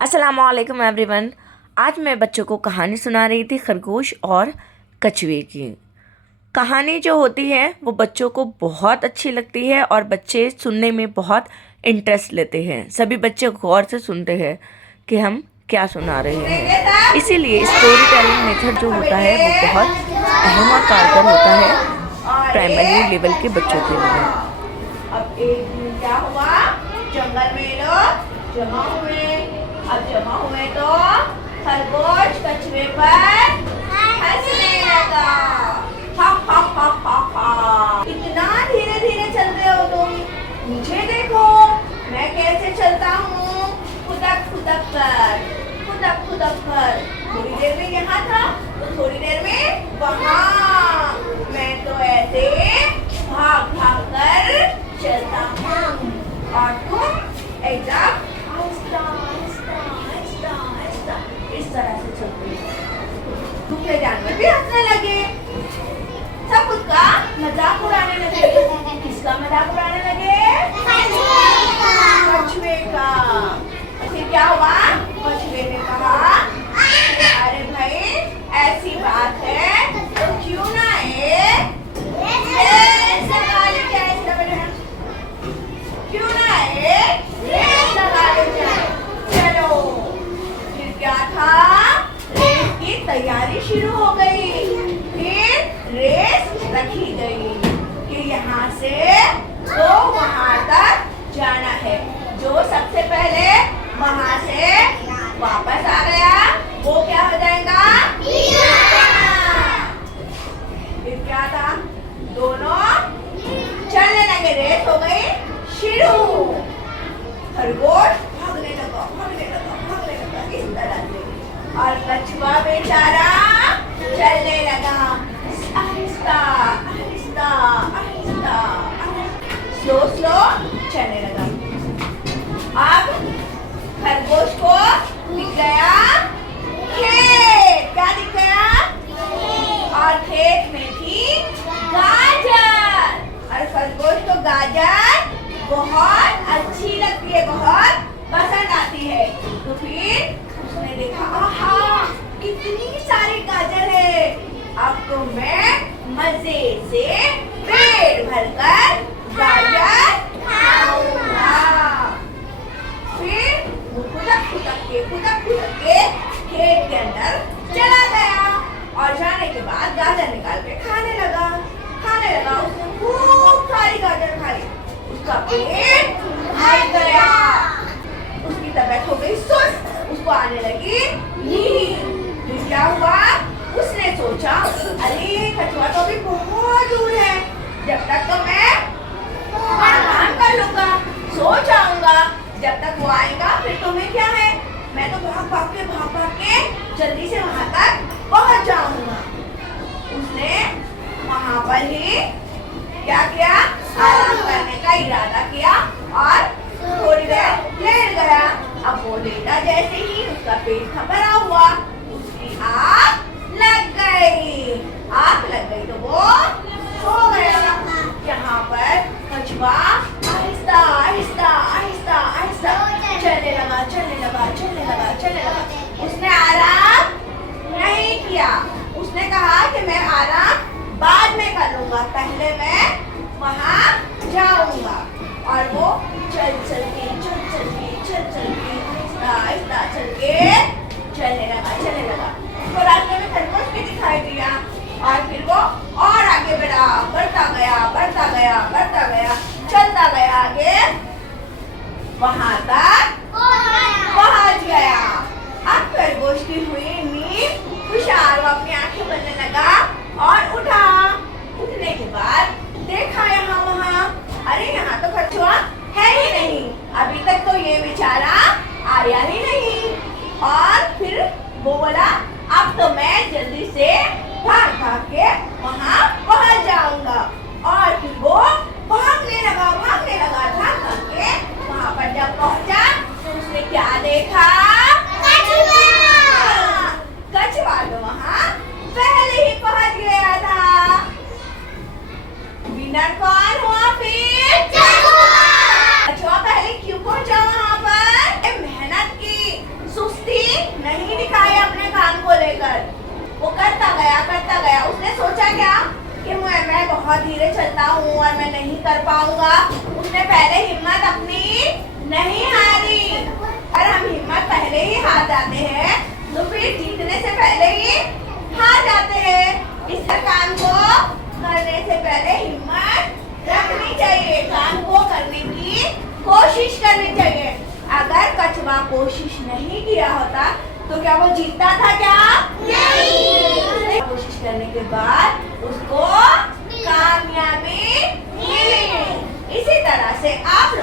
अस्सलामुअलैकुम एवरीवन। आज मैं बच्चों को कहानी सुना रही थी खरगोश और कछुए की। कहानी जो होती है वो बच्चों को बहुत अच्छी लगती है और बच्चे सुनने में बहुत इंटरेस्ट लेते हैं। सभी बच्चे गौर से सुनते हैं कि हम क्या सुना रहे हैं। इसीलिए स्टोरी टेलिंग मेथड जो होता है वो बहुत अहम और कारगर होता है प्राइमरी लेवल के बच्चों के लिए। अब एक दिन क्या हुआ, जंगल में लोग जमा हुए। अब जमा हुए तो खरगोश कछुए पर हंसने लगा। हा हा हा हा हा। इतना धीरे धीरे चलते हो तुम, मुझे देखो मैं कैसे चलता हूँ, खुदक खुदक कर, खुदक खुदक कर। थोड़ी देर में यहाँ था तो थोड़ी देर में वहाँ। मैं तो ऐसे भाग भाग कर चलता हूँ और तुम एकदम आहिस्ता आहिस्ता आहिस्ता आहिस्ता इस तरह से चलते हो। दूसरे जानवर भी हंसने लगे, सब उसका मजाक उड़ाने लगे। किसका मजाक उड़ाने लगे? कछुए का। फिर क्या हुआ, कछुए ने कहा अरे भाई ऐसी बात है तो क्यों ना क्यों ना रेस लगा ले जाए। चलो फिर क्या था, रेस की तैयारी शुरू हो गई। फिर रेस रखी गई कि यहाँ से तो वहां तक जाना है। जो सबसे पहले वहां से वापस आ गया वो क्या हो जाएगा? फिर क्या था, दोनों चलने लगे, रेस हो गई शुरू। खरगोश भागने लगा भागने लगा भागने लगा इस तरह से, और कछुआ बेचारा चलने लगा आहिस्ता आहिस्ता आहिस्ता स्लो स्लो चलने लगा। अब खरगोश को दिख गया खेत। क्या दिख गया? और खेत में थी गाजर, और खरगोश को गाजर बहुत अच्छी लगती है, बहुत पसंद आती है। तो फिर उसने देखा आहा कितनी सारी गाजर है, अब तो मैं मजे से पेट भरकर गाजर खाऊंगा। फिर वो खुदक खुदक के खेत के अंदर चला गया और जाने के बाद गाजर निकाल के खाने लगा। उसने खूब सारी गाजर खाई, उसका पेट भर गया, उसकी तबीयत हो गई सुस्त, उसको आने लगी नींद। फिर क्या हुआ, उसने सोचा अरे कछुआ तो अभी बहुत दूर है, जब तक तो मैं आराम कर लूंगा, सो जाऊंगा। जब तक वो आएगा फिर तो मैं क्या है, मैं तो भाग भाग के जल्दी से वहां तक पहुंच जाऊंगा। उसने वहां पर ही क्या किया, आराम करने का इरादा किया और थोड़ी देर लेट गया। अब वो लेटा जैसे ही उसका पेट था भरा हुआ, उसकी आँख लग गई। तो वो सो गया। यहाँ पर कछुआ आहिस्ता आहिस्ता आहिस्ता आहिस्ता चलने लगा। उसने आराम नहीं किया, उसने कहा कि मैं आराम बाद में कर लूंगा, पहले मैं वहां जाऊंगा। और वो चल चल के आहिस्ता चल के चलने लगा। उसको रास्ते में खरगोश भी दिखाई दिया और फिर वो और आगे बढ़ता गया, चलता गया आगे, वहां तक पहुंच गया। अब खरगोश की हुई नींद खुशहाल, वो अपनी आंखें बनने लगा और उठा। उठने के बाद देखा यहाँ वहाँ, अरे यहाँ तो कछुआ है ही नहीं, अभी तक तो ये बेचारा आया ही नहीं। और फिर वो बोला अब तो मैं जल्दी से भाग भाग के वहाँ पहुँच जाऊंगा। और फिर वो भागने लगा भाग भाग के वहाँ पर जब पहुँचा तो उसने क्या देखा, कछुआ तो वहाँ पहले ही पहुँच गया था। विनर कौन हुआ फिर? कछुआ पहले क्यों पहुँचा वहाँ पर? मेहनत की, हूँ और मैं नहीं कर पाऊंगा, उसने पहले हिम्मत अपनी नहीं हारी। और हम हिम्मत पहले ही हार जाते हैं तो फिर जीतने से पहले ही हार जाते हैं। इस काम को करने से पहले हिम्मत रखनी चाहिए, काम को करने की कोशिश करनी चाहिए। अगर कछुआ कोशिश नहीं किया होता तो क्या वो जीतता था? क्या नहीं। कोशिश करने के बाद उसको कामयाबी मिली। इसी तरह से आप